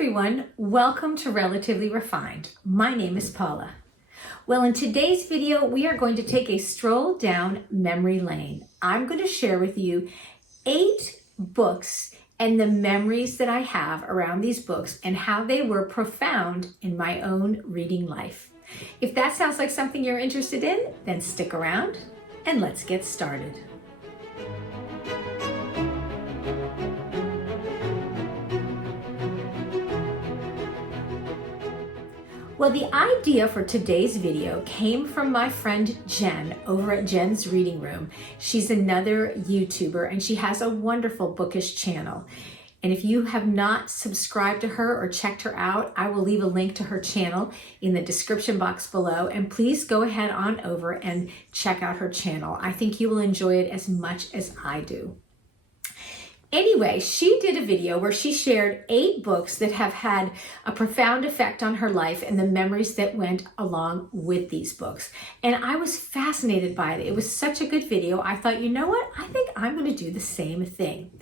everyone, welcome to Relatively Refined. My name is Paula. Well, in today's video, we are going to take a stroll down memory lane. I'm going to share with you 8 books and the memories that I have around these books and how they were profound in my own reading life. If that sounds like something you're interested in, then stick around and let's get started. Well, the idea for today's video came from my friend Jen over at Jen's Reading Room. She's another YouTuber and she has a wonderful bookish channel. And if you have not subscribed to her or checked her out, I will leave a link to her channel in the description box below. And please go ahead on over and check out her channel. I think you will enjoy it as much as I do. Anyway, she did a video where she shared 8 books that have had a profound effect on her life and the memories that went along with these books. And I was fascinated by it. It was such a good video. I thought, you know what? I think I'm going to do the same thing.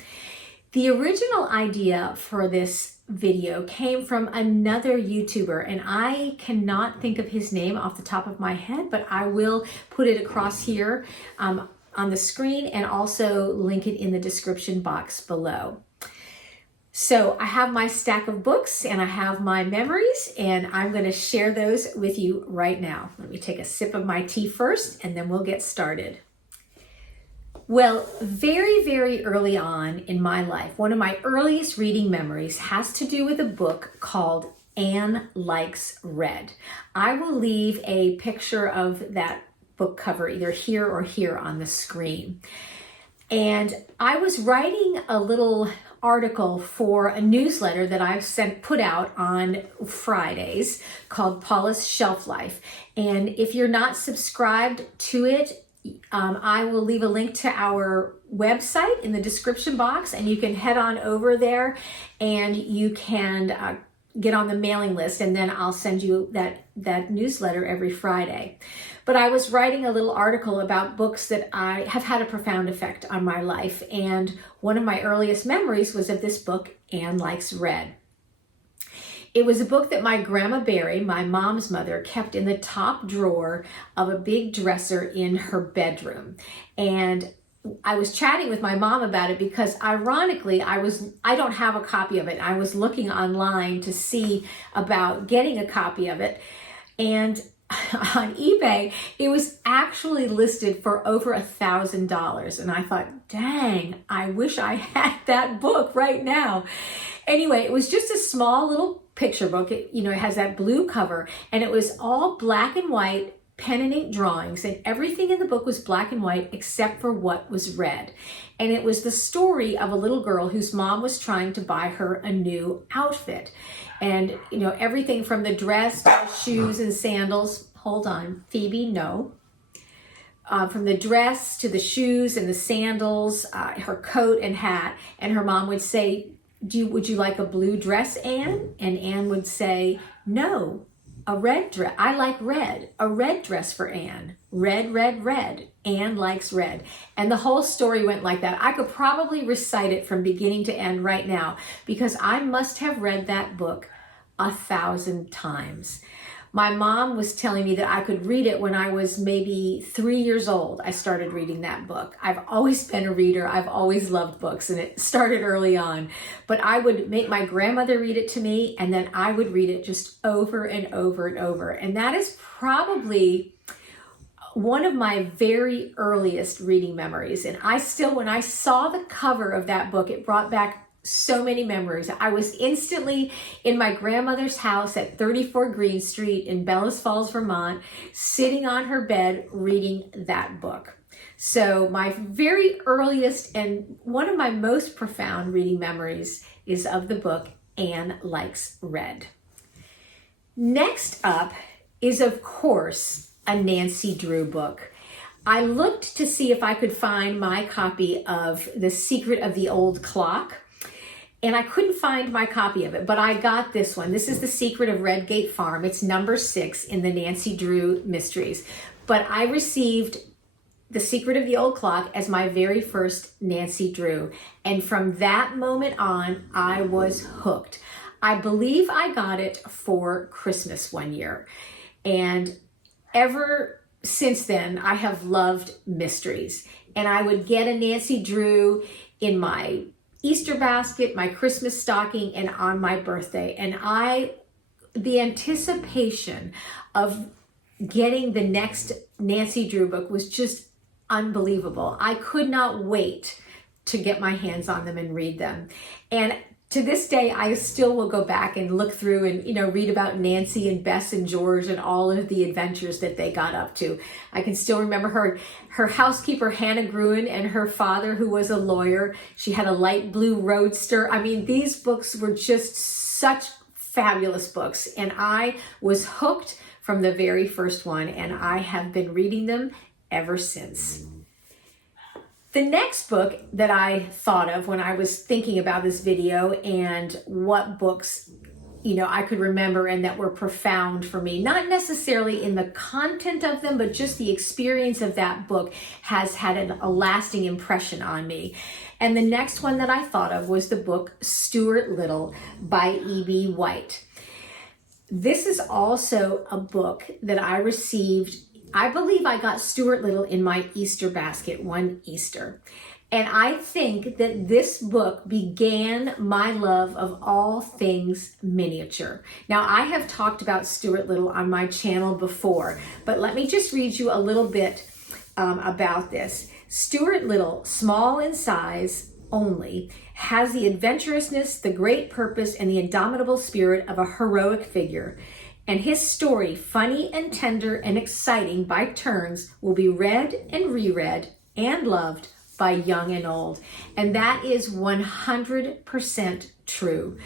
The original idea for this video came from another YouTuber, and I cannot think of his name off the top of my head, but I will put it across here on the screen and also link it in the description box below. So I have my stack of books and I have my memories, and I'm going to share those with you right now. Let me take a sip of my tea first and then we'll get started. Well, very, very early on in my life, one of my earliest reading memories has to do with a book called Anne Likes Red. I will leave a picture of that book cover either here or here on the screen. And I was writing a little article for a newsletter that I've put out on Fridays called Paula's Shelf Life. And if you're not subscribed to it, I will leave a link to our website in the description box, and you can head on over there and you can get on the mailing list, and then I'll send you that newsletter every Friday. But I was writing a little article about books that I have had a profound effect on my life, and one of my earliest memories was of this book, Anne Likes Red. It was a book that my Grandma Barry, my mom's mother, kept in the top drawer of a big dresser in her bedroom. And I was chatting with my mom about it because ironically, I don't have a copy of it. I was looking online to see about getting a copy of it. And on eBay, it was actually listed for over $1,000. And I thought, dang, I wish I had that book right now. Anyway, it was just a small little picture book. It has that blue cover, and it was all black and white pen and ink drawings, and everything in the book was black and white except for what was red. And it was the story of a little girl whose mom was trying to buy her a new outfit. And, everything from the dress to the shoes and sandals. Hold on, Phoebe, no. From the dress to the shoes and the sandals, her coat and hat. And her mom would say, would you like a blue dress, Anne? And Anne would say, no. A red dress. I like red. A red dress for Anne. Red, red, red. Anne likes red. And the whole story went like that. I could probably recite it from beginning to end right now because I must have read that book 1,000 times. My mom was telling me that I could read it when I was maybe 3 years old. I started reading that book. I've always been a reader. I've always loved books, and it started early on. But I would make my grandmother read it to me, and then I would read it just over and over and over. And that is probably one of my very earliest reading memories. And when I saw the cover of that book, it brought back so many memories. I was instantly in my grandmother's house at 34 Green Street in Bellows Falls, Vermont, sitting on her bed reading that book. So my very earliest and one of my most profound reading memories is of the book Anne Likes Red. Next up is, of course, a Nancy Drew book. I looked to see if I could find my copy of The Secret of the Old Clock, and I couldn't find my copy of it, but I got this one. This is The Secret of Redgate Farm. It's number 6 in the Nancy Drew mysteries. But I received The Secret of the Old Clock as my very first Nancy Drew. And from that moment on, I was hooked. I believe I got it for Christmas one year. And ever since then, I have loved mysteries. And I would get a Nancy Drew in my Easter basket, my Christmas stocking, and on my birthday. And the anticipation of getting the next Nancy Drew book was just unbelievable. I could not wait to get my hands on them and read them. And to this day, I still will go back and look through and, read about Nancy and Bess and George and all of the adventures that they got up to. I can still remember her housekeeper, Hannah Gruen, and her father, who was a lawyer. She had a light blue roadster. I mean, these books were just such fabulous books. And I was hooked from the very first one, and I have been reading them ever since. The next book that I thought of when I was thinking about this video and what books, I could remember and that were profound for me, not necessarily in the content of them, but just the experience of that book has had a lasting impression on me. And the next one that I thought of was the book Stuart Little by E.B. White. This is also a book that I received. I believe I got Stuart Little in my Easter basket one Easter. And I think that this book began my love of all things miniature. Now, I have talked about Stuart Little on my channel before, but let me just read you a little bit about this. Stuart Little, small in size only, has the adventurousness, the great purpose, and the indomitable spirit of a heroic figure. And his story, funny and tender and exciting by turns, will be read and reread and loved by young and old. And that is 100% true.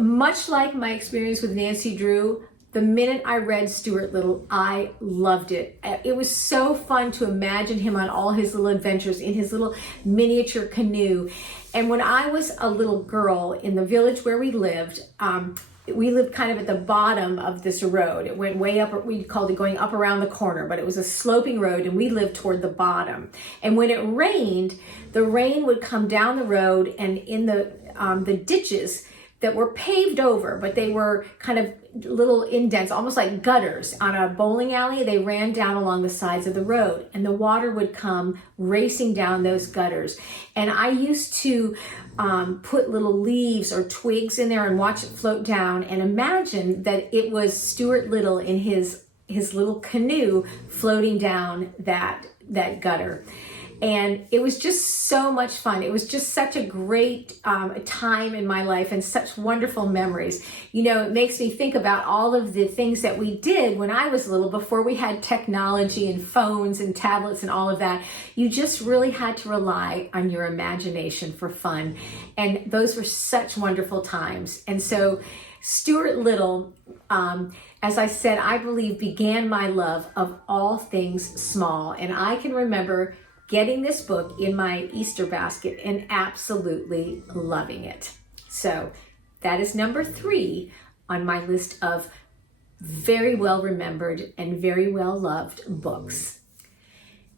Much like my experience with Nancy Drew, the minute I read Stuart Little, I loved it. It was so fun to imagine him on all his little adventures in his little miniature canoe. And when I was a little girl in the village where we lived kind of at the bottom of this road. It went way up, we called it going up around the corner, but it was a sloping road and we lived toward the bottom. And when it rained, the rain would come down the road and in the ditches that were paved over, but they were kind of little indents, almost like gutters on a bowling alley. They ran down along the sides of the road and the water would come racing down those gutters. And I used to put little leaves or twigs in there and watch it float down and imagine that it was Stuart Little in his little canoe floating down that gutter. And it was just so much fun. It was just such a great time in my life and such wonderful memories. It makes me think about all of the things that we did when I was little before we had technology and phones and tablets and all of that. You just really had to rely on your imagination for fun. And those were such wonderful times. And so Stuart Little, as I said, I believe began my love of all things small. And I can remember getting this book in my Easter basket and absolutely loving it. So that is number 3 on my list of very well remembered and very well loved books.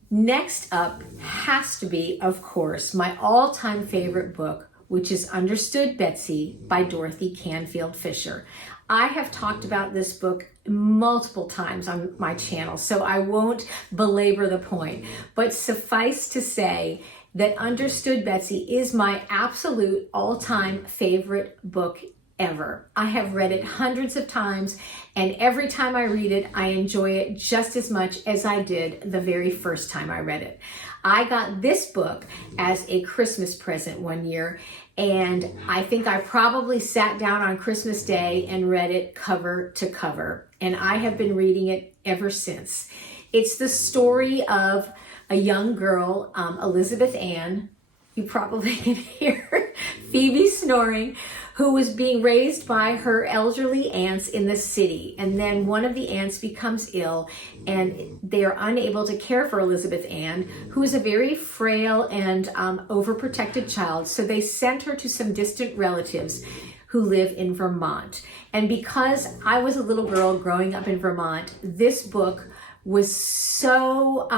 Next up has to be, of course, my all-time favorite book, which is Understood Betsy by Dorothy Canfield Fisher. I have talked about this book multiple times on my channel, so I won't belabor the point, but suffice to say that Understood Betsy is my absolute all-time favorite book ever. I have read it hundreds of times, and every time I read it, I enjoy it just as much as I did the very first time I read it. I got this book as a Christmas present one year, and I think I probably sat down on Christmas Day and read it cover to cover, and I have been reading it ever since. It's the story of a young girl, Elizabeth Ann. You probably can hear Phoebe snoring, who was being raised by her elderly aunts in the city. And then one of the aunts becomes ill and they are unable to care for Elizabeth Ann, who is a very frail and overprotected child. So they sent her to some distant relatives who live in Vermont. And because I was a little girl growing up in Vermont, this book was so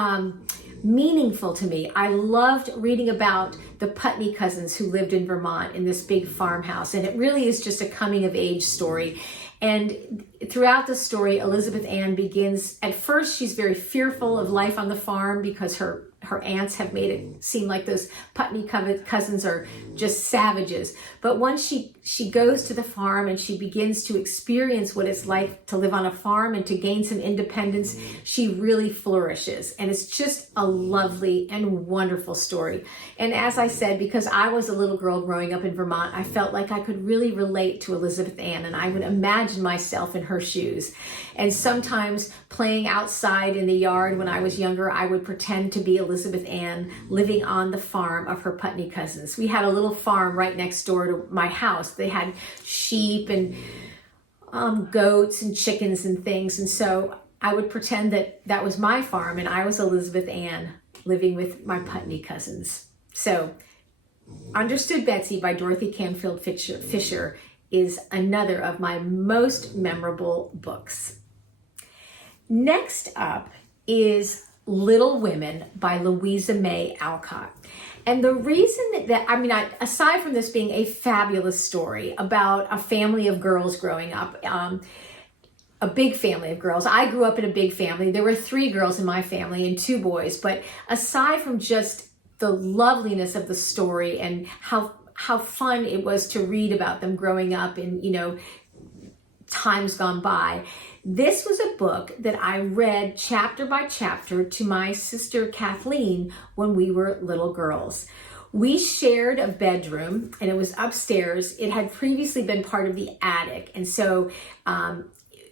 meaningful to me. I loved reading about the Putney cousins who lived in Vermont in this big farmhouse, and it really is just a coming of age story. And throughout the story, Elizabeth Ann begins, at first she's very fearful of life on the farm because her aunts have made it seem like those Putney cousins are just savages. But once she goes to the farm and she begins to experience what it's like to live on a farm and to gain some independence, she really flourishes. And it's just a lovely and wonderful story. And as I said, because I was a little girl growing up in Vermont, I felt like I could really relate to Elizabeth Ann, and I would imagine myself in her shoes. And sometimes playing outside in the yard when I was younger, I would pretend to be Elizabeth Ann living on the farm of her Putney cousins. We had a little farm right next door to my house. They had sheep and goats and chickens and things. And so I would pretend that that was my farm and I was Elizabeth Ann living with my Putney cousins. So Understood Betsy by Dorothy Canfield Fisher is another of my most memorable books. Next up is Little Women by Louisa May Alcott. And the reason aside from this being a fabulous story about a family of girls growing up, a big family of girls. I grew up in a big family. There were 3 girls in my family and 2 boys. But aside from just the loveliness of the story and how fun it was to read about them growing up in, times gone by, this was a book that I read chapter by chapter to my sister Kathleen when we were little girls. We shared a bedroom and it was upstairs. It had previously been part of the attic. And so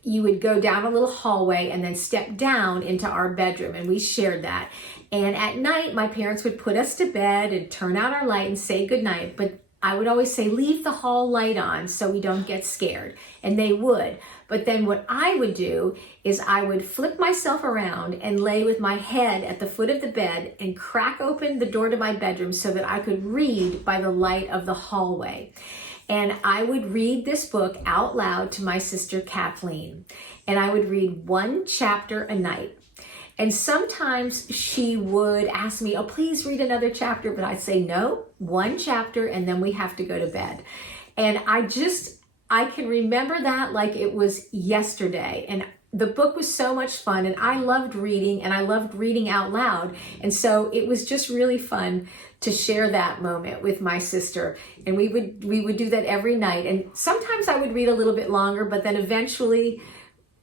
you would go down a little hallway and then step down into our bedroom, and we shared that. And at night, my parents would put us to bed and turn out our light and say goodnight. But I would always say, leave the hall light on so we don't get scared. And they would. But then what I would do is I would flip myself around and lay with my head at the foot of the bed and crack open the door to my bedroom so that I could read by the light of the hallway. And I would read this book out loud to my sister Kathleen. And I would read 1 chapter a night. And sometimes she would ask me, oh, please read another chapter. But I'd say, no, 1 chapter, and then we have to go to bed. And I can remember that like it was yesterday. And the book was so much fun, and I loved reading, and I loved reading out loud. And so it was just really fun to share that moment with my sister. And we would do that every night. And sometimes I would read a little bit longer, but then eventually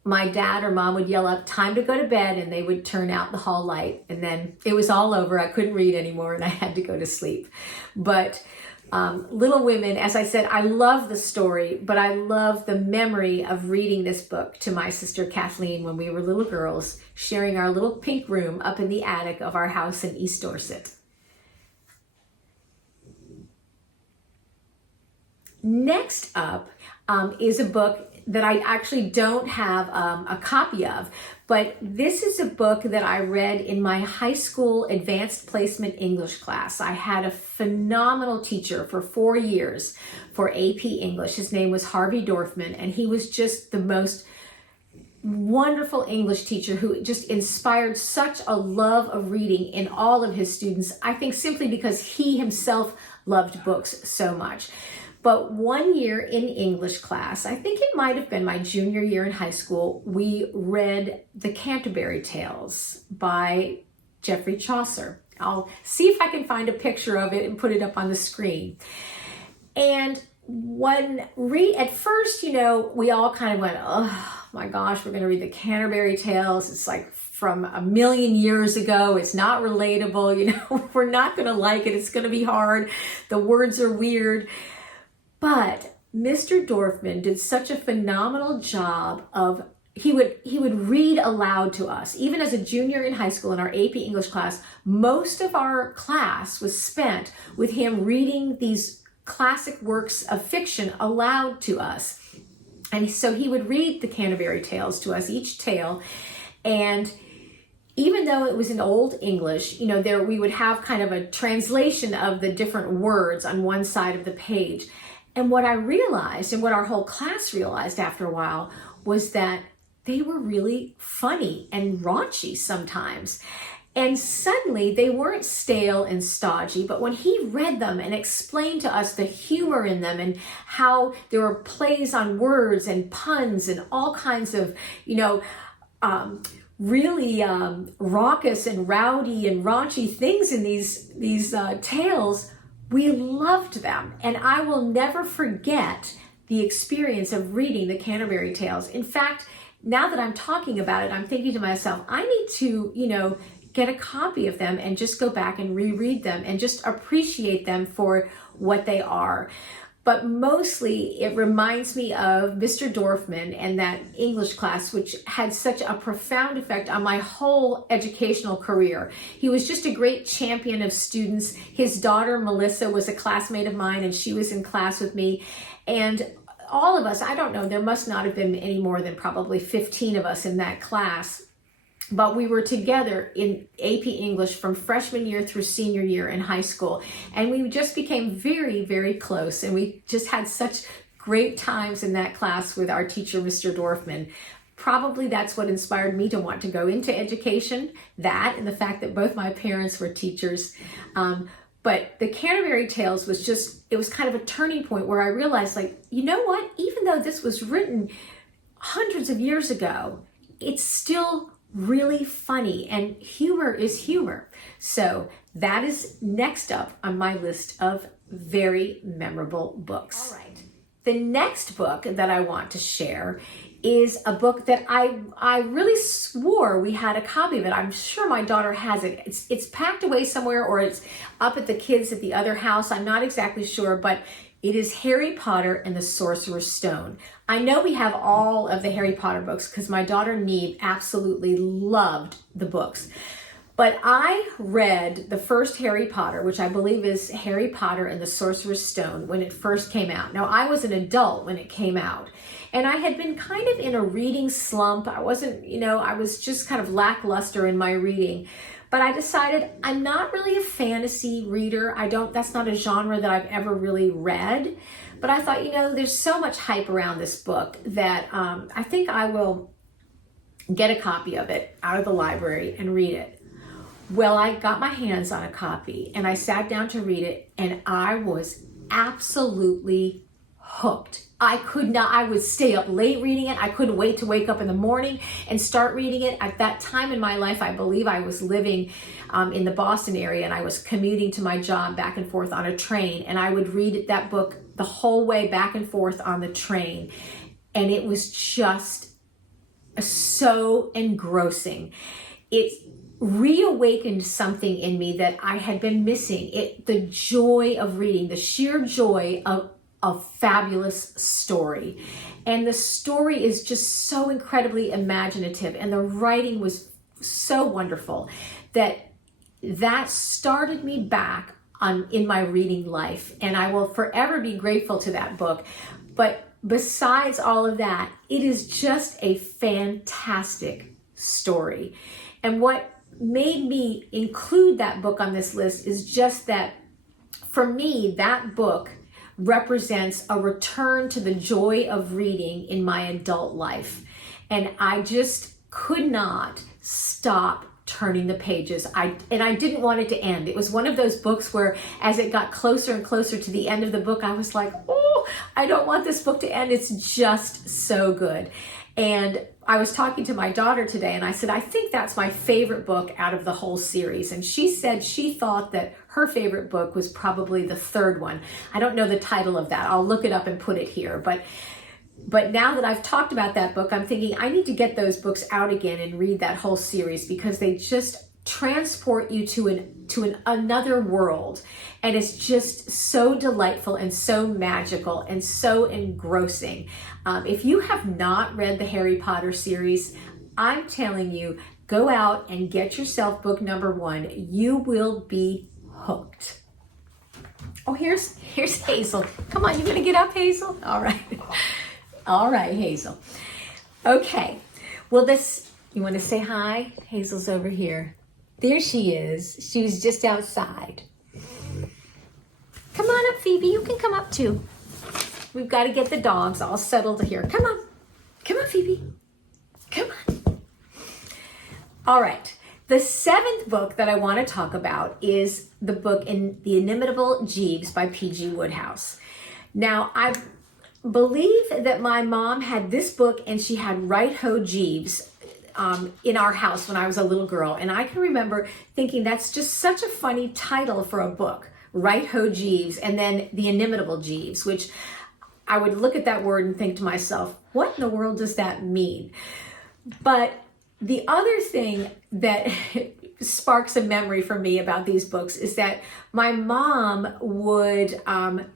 my dad or mom would yell up, time to go to bed, and they would turn out the hall light. And then it was all over. I couldn't read anymore, and I had to go to sleep. But Little Women, as I said, I love the story, but I love the memory of reading this book to my sister Kathleen when we were little girls, sharing our little pink room up in the attic of our house in East Dorset. Next up is a book that I actually don't have a copy of, but this is a book that I read in my high school advanced placement English class. I had a phenomenal teacher for 4 years for AP English. His name was Harvey Dorfman, and he was just the most wonderful English teacher who just inspired such a love of reading in all of his students, I think simply because he himself loved books so much. But one year in English class, I think it might have been my junior year in high school, we read The Canterbury Tales by Geoffrey Chaucer. I'll see if I can find a picture of it and put it up on the screen. And at first, we all kind of went, oh my gosh, we're going to read The Canterbury Tales. It's like from a million years ago. It's not relatable. We're not going to like it. It's going to be hard. The words are weird. But Mr. Dorfman did such a phenomenal job of, he would read aloud to us. Even as a junior in high school in our AP English class, most of our class was spent with him reading these classic works of fiction aloud to us. And so he would read the Canterbury Tales to us, each tale. And even though it was in Old English, we would have kind of a translation of the different words on one side of the page. And what I realized, and what our whole class realized after a while, was that they were really funny and raunchy sometimes. And suddenly they weren't stale and stodgy, but when he read them and explained to us the humor in them and how there were plays on words and puns and all kinds of, really raucous and rowdy and raunchy things in these tales, we loved them. And I will never forget the experience of reading the Canterbury Tales. In fact, now that I'm talking about it, I'm thinking to myself, I need to, get a copy of them and just go back and reread them and just appreciate them for what they are. But mostly it reminds me of Mr. Dorfman and that English class, which had such a profound effect on my whole educational career. He was just a great champion of students. His daughter, Melissa, was a classmate of mine, and she was in class with me. And all of us, I don't know, there must not have been any more than probably 15 of us in that class. But we were together in AP English from freshman year through senior year in high school. And we just became very, very close. And we just had such great times in that class with our teacher, Mr. Dorfman. Probably that's what inspired me to want to go into education, that and the fact that both my parents were teachers. But the Canterbury Tales was it was kind of a turning point where I realized, you know what? Even though this was written hundreds of years ago, it's still really funny, and humor is humor. So that is next up on my list of very memorable books. All right. The next book that I want to share is a book that I really swore we had a copy of it. I'm sure my daughter has it. It's packed away somewhere, or it's up at the kids at the other house. I'm not exactly sure, but it is Harry Potter and the Sorcerer's Stone. I know we have all of the Harry Potter books because my daughter Neve absolutely loved the books. But I read the first Harry Potter, which I believe is Harry Potter and the Sorcerer's Stone, when it first came out. Now, I was an adult when it came out, and I had been kind of in a reading slump. I wasn't, I was just kind of lackluster in my reading. But I decided I'm not really a fantasy reader. That's not a genre that I've ever really read. But I thought, there's so much hype around this book that I think I will get a copy of it out of the library and read it. Well, I got my hands on a copy and I sat down to read it, and I was absolutely hooked. I would stay up late reading it. I couldn't wait to wake up in the morning and start reading it. At that time in my life, I believe I was living in the Boston area, and I was commuting to my job back and forth on a train, and I would read that book the whole way back and forth on the train. And it was just so engrossing. It reawakened something in me that I had been missing. The joy of reading, the sheer joy of a fabulous story. And the story is just so incredibly imaginative, and the writing was so wonderful that started me back in my reading life. And I will forever be grateful to that book. But besides all of that, it is just a fantastic story. And what made me include that book on this list is just that, for me, that book represents a return to the joy of reading in my adult life. And I just could not stop turning the pages. I didn't want it to end. It was one of those books where, as it got closer and closer to the end of the book, I was like, oh, I don't want this book to end. It's just so good. And I was talking to my daughter today, and I said, I think that's my favorite book out of the whole series. And she said she thought that her favorite book was probably the third one. I don't know the title of that. I'll look it up and put it here. But now that I've talked about that book, I'm thinking I need to get those books out again and read that whole series, because they just transport you to another world. And it's just so delightful and so magical and so engrossing. If you have not read the Harry Potter series, I'm telling you, go out and get yourself book number 1. You will be hooked. Oh, here's Hazel. Come on, you gonna get up, Hazel? All right. All right, Hazel. Okay. Well, you want to say hi? Hazel's over here. There she is. She was just outside. Come on up, Phoebe. You can come up too. We've got to get the dogs all settled here. Come on. Come on, Phoebe. Come All right. The seventh book that I want to talk about is the book in The Inimitable Jeeves by P.G. Wodehouse. Now, I believe that my mom had this book and she had Right Ho Jeeves in our house when I was a little girl. And I can remember thinking that's just such a funny title for a book, Right Ho Jeeves, and then The Inimitable Jeeves, which I would look at that word and think to myself, what in the world does that mean? But the other thing that sparks a memory for me about these books is that my mom would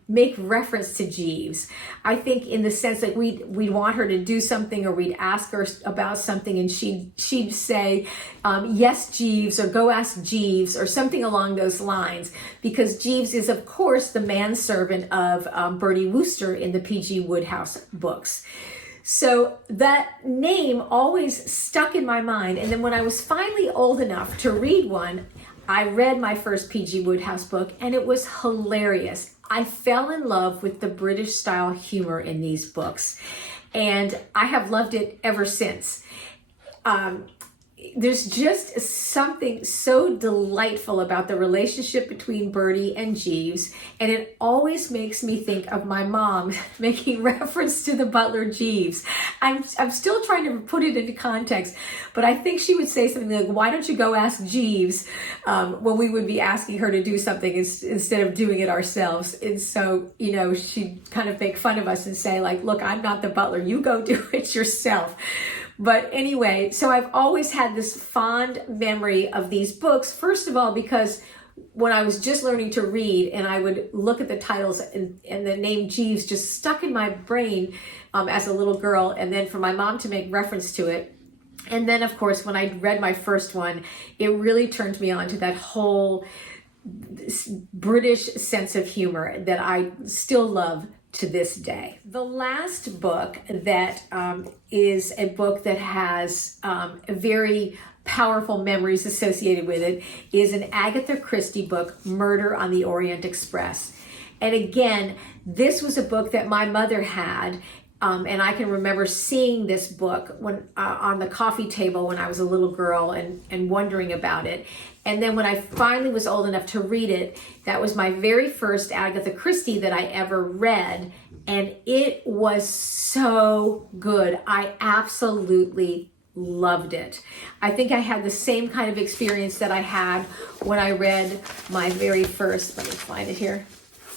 make reference to Jeeves. I think in the sense that we'd want her to do something, or we'd ask her about something and she'd say, yes, Jeeves, or go ask Jeeves, or something along those lines, because Jeeves is, of course, the manservant of Bertie Wooster in the P.G. Wodehouse books. So that name always stuck in my mind. And then when I was finally old enough to read one, I read my first P.G. Wodehouse book, and it was hilarious. I fell in love with the British style humor in these books, and I have loved it ever since. There's just something so delightful about the relationship between Bertie and Jeeves, and it always makes me think of my mom making reference to the butler Jeeves. I'm still trying to put it into context, but I think she would say something like, why don't you go ask Jeeves, when we would be asking her to do something instead of doing it ourselves. And so, she'd kind of make fun of us and say, like, look, I'm not the butler, you go do it yourself. But anyway, so I've always had this fond memory of these books, first of all, because when I was just learning to read and I would look at the titles and the name Jeeves just stuck in my brain as a little girl, and then for my mom to make reference to it. And then, of course, when I read my first one, it really turned me on to that whole British sense of humor that I still love to this day. The last book that is a book that has very powerful memories associated with it is an Agatha Christie book, Murder on the Orient Express. And again, this was a book that my mother had, and I can remember seeing this book when on the coffee table when I was a little girl and wondering about it. And then when I finally was old enough to read it, that was my very first Agatha Christie that I ever read. And it was so good. I absolutely loved it. I think I had the same kind of experience that I had when I read my very first, let me find it here.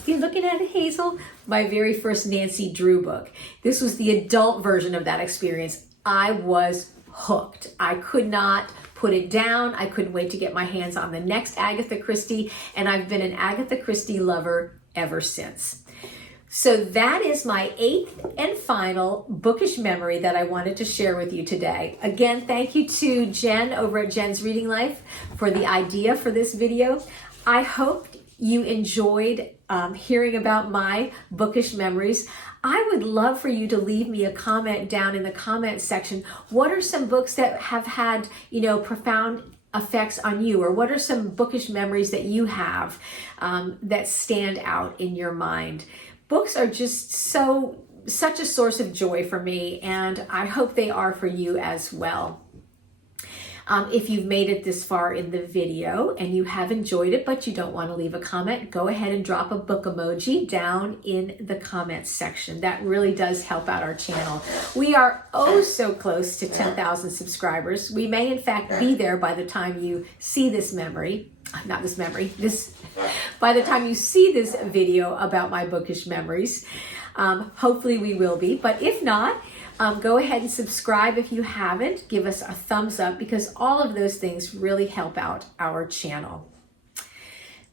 You looking at it, Hazel? My very first Nancy Drew book. This was the adult version of that experience. I was hooked. I could not put it down. I couldn't wait to get my hands on the next Agatha Christie, and I've been an Agatha Christie lover ever since. So that is my 8th and final bookish memory that I wanted to share with you today. Again, thank you to Jen over at Jen's Reading Life for the idea for this video. I hope you enjoyed hearing about my bookish memories. I would love for you to leave me a comment down in the comment section. What are some books that have had, profound effects on you? Or what are some bookish memories that you have that stand out in your mind? Books are just such a source of joy for me, and I hope they are for you as well. If you've made it this far in the video and you have enjoyed it, but you don't want to leave a comment, go ahead and drop a book emoji down in the comments section. That really does help out our channel. We are so close to 10,000 subscribers. We may in fact be there by the time you see this by the time you see this video about my bookish memories. Hopefully we will be, but if not, go ahead and subscribe if you haven't. Give us a thumbs up, because all of those things really help out our channel.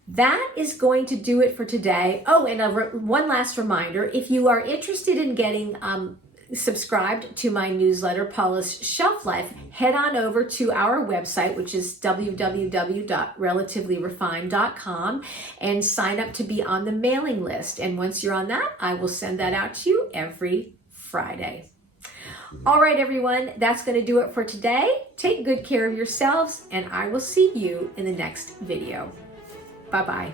That is going to do it for today. Oh, and one last reminder, if you are interested in getting subscribed to my newsletter, Paula's Shelf Life, head on over to our website, which is www.relativelyrefined.com, and sign up to be on the mailing list. And once you're on that, I will send that out to you every Friday. All right, everyone, that's going to do it for today. Take good care of yourselves, and I will see you in the next video. Bye-bye.